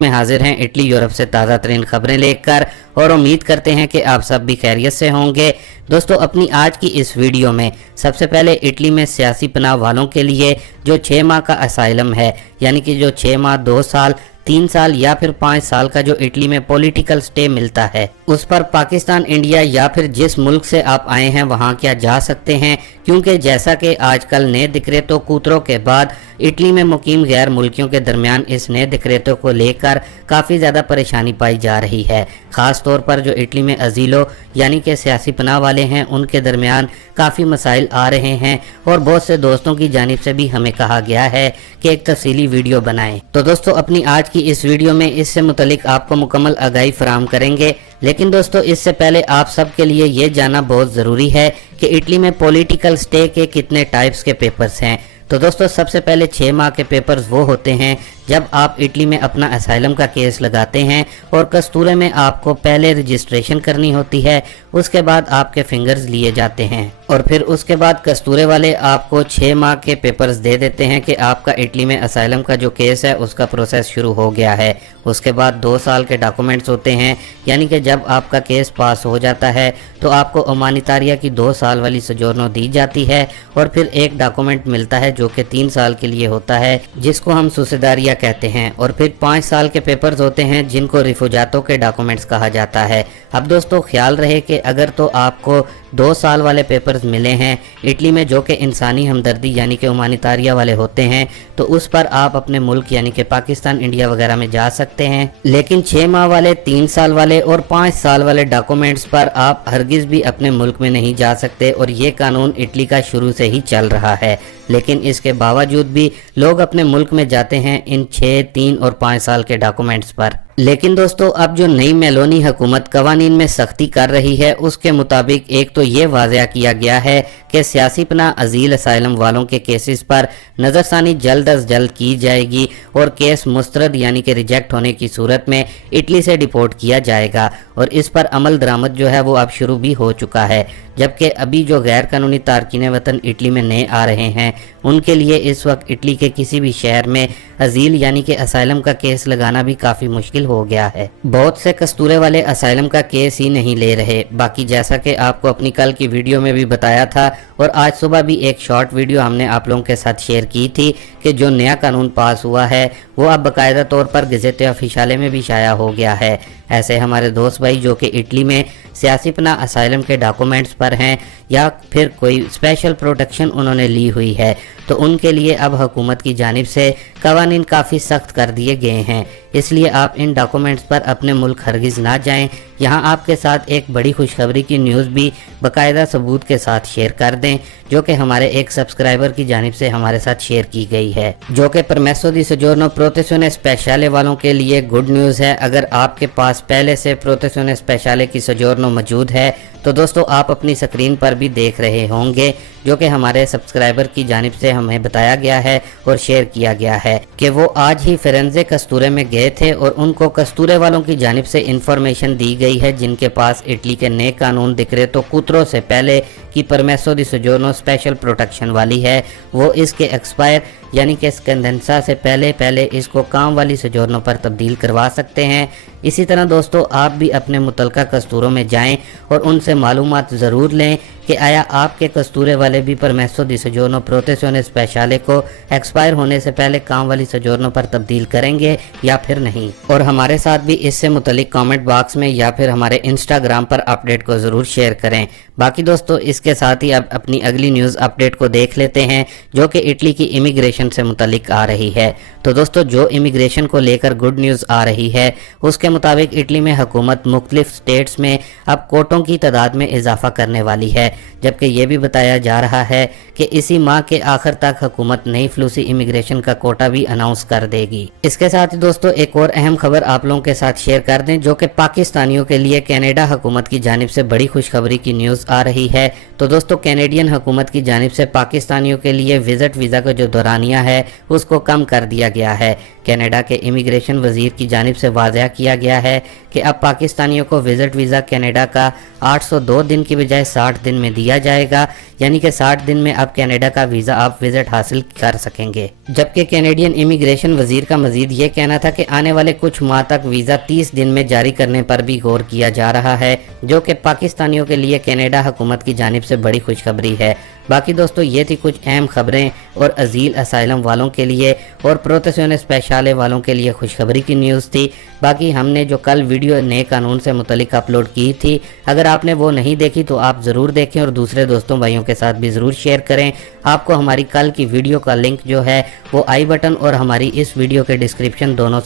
में हाजिर हैं इटली यूरोप से ताज़ा तरीन खबरें लेकर और उम्मीद करते हैं कि आप सब भी खैरियत से होंगे। दोस्तों, अपनी आज की इस वीडियो में सबसे पहले इटली में सियासी पनाह वालों के लिए जो 6 माह का असाइलम है, यानी कि जो 6 माह, 2 साल, 3 साल या फिर 5 साल का जो इटली में पॉलिटिकल स्टे मिलता है, उस पर पाकिस्तान, इंडिया या फिर जिस मुल्क से आप आए हैं वहां क्या जा सकते हैं। क्योंकि जैसा कि आजकल नए डिक्रेटो कूतरों के बाद इटली में मुकीम गैर मुल्कियों के दरमियान इस नए डिक्रेटो को लेकर काफ़ी ज़्यादा परेशानी पाई जा रही है। ख़ास तौर पर जो इटली में अजीलो यानी कि सियासी पनाह वाले हैं, उनके दरमियान काफ़ी मसाइल आ रहे हैं और बहुत से दोस्तों की जानिब से भी हमें कहा गया है कि एक तफसीली वीडियो बनाएं। तो दोस्तों, अपनी आज की इस वीडियो में इससे मुतलिक आपको मुकम्मल आगाही फराहम करेंगे। लेकिन दोस्तों, इससे पहले आप सब के लिए ये जानना बहुत ज़रूरी है कि इटली में पॉलिटिकल स्टे के कितने टाइप्स के पेपर्स हैं। तो दोस्तों, सबसे पहले 6 माह के पेपर्स वो होते हैं जब आप इटली में अपना असाइलम का केस लगाते हैं और कस्तूरे में आपको पहले रजिस्ट्रेशन करनी होती है, उसके बाद आपके फिंगर्स लिए जाते हैं और फिर उसके बाद कस्तूरे वाले आपको 6 माह के पेपर्स दे देते हैं कि आपका इटली में असाइलम का जो केस है उसका प्रोसेस शुरू हो गया है। उसके बाद 2 साल के डॉक्यूमेंट्स होते हैं, यानी कि जब आपका केस पास हो जाता है तो आपको ओमानितारिया की 2 साल वाली सजोर्नो दी जाती है और फिर एक डॉक्यूमेंट मिलता है जो कि 3 साल के लिए होता है, जिसको हम सुसेदारिया कहते हैं। और फिर 5 साल के पेपर्स होते हैं जिनको रिफुजातों के डॉक्यूमेंट्स कहा जाता है। अब दोस्तों, ख्याल रहे कि अगर तो आपको 2 साल वाले पेपर्स मिले हैं इटली में जो कि इंसानी हमदर्दी यानी कि हुमानितारिया वाले होते हैं, तो उस पर आप अपने मुल्क यानी कि पाकिस्तान, इंडिया वगैरह में जा सकते हैं। लेकिन 6 माह वाले, 3 साल वाले और 5 साल वाले डॉक्यूमेंट्स पर आप हरगिज भी अपने मुल्क में नहीं जा सकते और ये कानून इटली का शुरू से ही चल रहा है। लेकिन इसके बावजूद भी लोग अपने मुल्क में जाते हैं इन 6, 3 और 5 साल के डॉक्यूमेंट्स पर। लेकिन दोस्तों, अब जो नई मेलोनी हुकूमत कवानीन में सख्ती कर रही है, उसके मुताबिक एक तो ये वाज़ह किया गया है कि सियासी पनाह अजील असाइलम वालों के केसेस पर नज़रसानी जल्द अज जल्द की जाएगी और केस मुस्तरद यानी कि रिजेक्ट होने की सूरत में इटली से डिपोर्ट किया जाएगा और इस पर अमल दरामद जो है वो अब शुरू भी हो चुका है। जबकि अभी जो गैर कानूनी तारकीन वतन इटली में नए आ रहे हैं, उनके लिए इस वक्त इटली के किसी भी शहर में अजील यानी कि असाइलम का केस लगाना भी काफ़ी मुश्किल हो गया है। बहुत से कस्तूरे वाले असाइलम का केस ही नहीं ले रहे। बाकी जैसा कि आपको अपनी कल की वीडियो में भी बताया था और आज सुबह भी एक शॉर्ट वीडियो हमने आप लोगों के साथ शेयर की थी कि जो नया कानून पास हुआ है वो अब बाकायदा तौर पर गज़ेट ऑफिशियल में भी शाया हो गया है। ऐसे हमारे दोस्त भाई जो कि इटली में सियासी पनाह असाइलम के डॉक्यूमेंट्स पर हैं या फिर कोई स्पेशल प्रोटेक्शन उन्होंने ली हुई है, तो उनके लिए अब हुकूमत की जानिब से कवानीन काफ़ी सख्त कर दिए गए हैं। इसलिए आप इन डॉक्यूमेंट्स पर अपने मुल्क हरगिज़ ना जाएं। यहाँ आपके साथ एक बड़ी खुशखबरी की न्यूज़ भी बाकायदा सबूत के साथ शेयर कर दें, जो कि हमारे एक सब्सक्राइबर की जानिब से हमारे साथ शेयर की गई है, जो कि परमेसो दी सजोर्नो प्रोटेzione स्पेशले वालों के लिए गुड न्यूज़ है। अगर आपके पास पहले से प्रोटेzione स्पेशले की सजोर्नो मौजूद है तो दोस्तों आप अपनी स्क्रीन पर भी देख रहे होंगे, जो कि हमारे सब्सक्राइबर की जानिब से हमें बताया गया है और शेयर किया गया है कि वो आज ही फिरेंजे कस्तूरे में गए थे और उनको कस्तूरे वालों की जानिब से इंफॉर्मेशन दी गई है, जिनके पास इटली के नए कानून डिक्रेटो कूतरों से पहले की परमेसो दी सजोर्नो स्पेशल प्रोटेक्शन वाली है, वो इसके एक्सपायर यानी कि स्कंदेंसा से पहले इसको काम वाली सजोर्नो पर तब्दील करवा सकते हैं। इसी तरह दोस्तों, आप भी अपने मुतलका कस्तूरों में जाएं और उनसे मालूमात ज़रूर लें कि आया आपके कस्तूरे वाले भी परमेसो दी सजोर्नो प्रोटेzione स्पेशले को एक्सपायर होने से पहले काम वाली सजोर्नो पर तब्दील करेंगे या फिर नहीं। और हमारे साथ भी इससे मुतलिक कमेंट बॉक्स में या फिर हमारे इंस्टाग्राम पर अपडेट को ज़रूर शेयर करें। बाकी दोस्तों, इसके साथ ही अब अपनी अगली न्यूज़ अपडेट को देख लेते हैं, जो कि इटली की इमिग्रेशन से मुतलिक आ रही है। तो दोस्तों, जो इमिग्रेशन को लेकर गुड न्यूज़ आ रही है, उसके मुताबिक इटली में हुकूमत मुख्तलिफ स्टेट्स में अब कोर्टों की तादाद में इजाफा करने वाली है। जबकि ये भी बताया जा रहा है कि इसी माह के आखिर तक हुकूमत नई फ्लूसी इमिग्रेशन का कोटा भी अनाउंस कर देगी। इसके साथ ही दोस्तों, एक और अहम खबर आप लोगों के साथ शेयर कर दें, जो कि पाकिस्तानियों के लिए कनाडा हुकूमत की जानिब से बड़ी खुशखबरी की न्यूज़ आ रही है। तो दोस्तों कैनेडियन हुकूमत की जानिब से पाकिस्तानियों के लिए विजिट वीज़ा का जो दौरानिया है उसको कम कर दिया गया है। कनाडा के इमिग्रेशन वजीर की जानिब से वाज़ह किया गया है कि अब पाकिस्तानियों को विजिट वीज़ा कनाडा का 802 दिन की बजाय 60 दिन में दिया जाएगा, यानी कि 60 दिन में अब कनाडा का वीज़ा आप विजिट हासिल कर सकेंगे। जबकि कैनेडियन इमिग्रेशन वजीर का मजीद ये कहना था कि आने वाले कुछ माह तक वीज़ा 30 दिन में जारी करने पर भी गौर किया जा रहा है, जो कि पाकिस्तानियों के लिए कनाडा हुकूमत की जानिब से बड़ी खुशखबरी है। बाकी दोस्तों ये थी कुछ अहम खबरें और अजील असाइलम वालों के लिए और प्रोटेक्शन स्पेशल वालों के लिए खुशखबरी की न्यूज़ थी। बाकी हमने जो कल वीडियो नए कानून से मुतलिक अपलोड की थी, अगर आपने वो नहीं देखी तो आप ज़रूर देखें और दूसरे दोस्तों भाइयों के साथ भी ज़रूर शेयर करें। आपको हमारी कल की वीडियो का लिंक जो है वो आई बटन और हमारी इस वीडियो के डिस्क्रिप्शन दोनों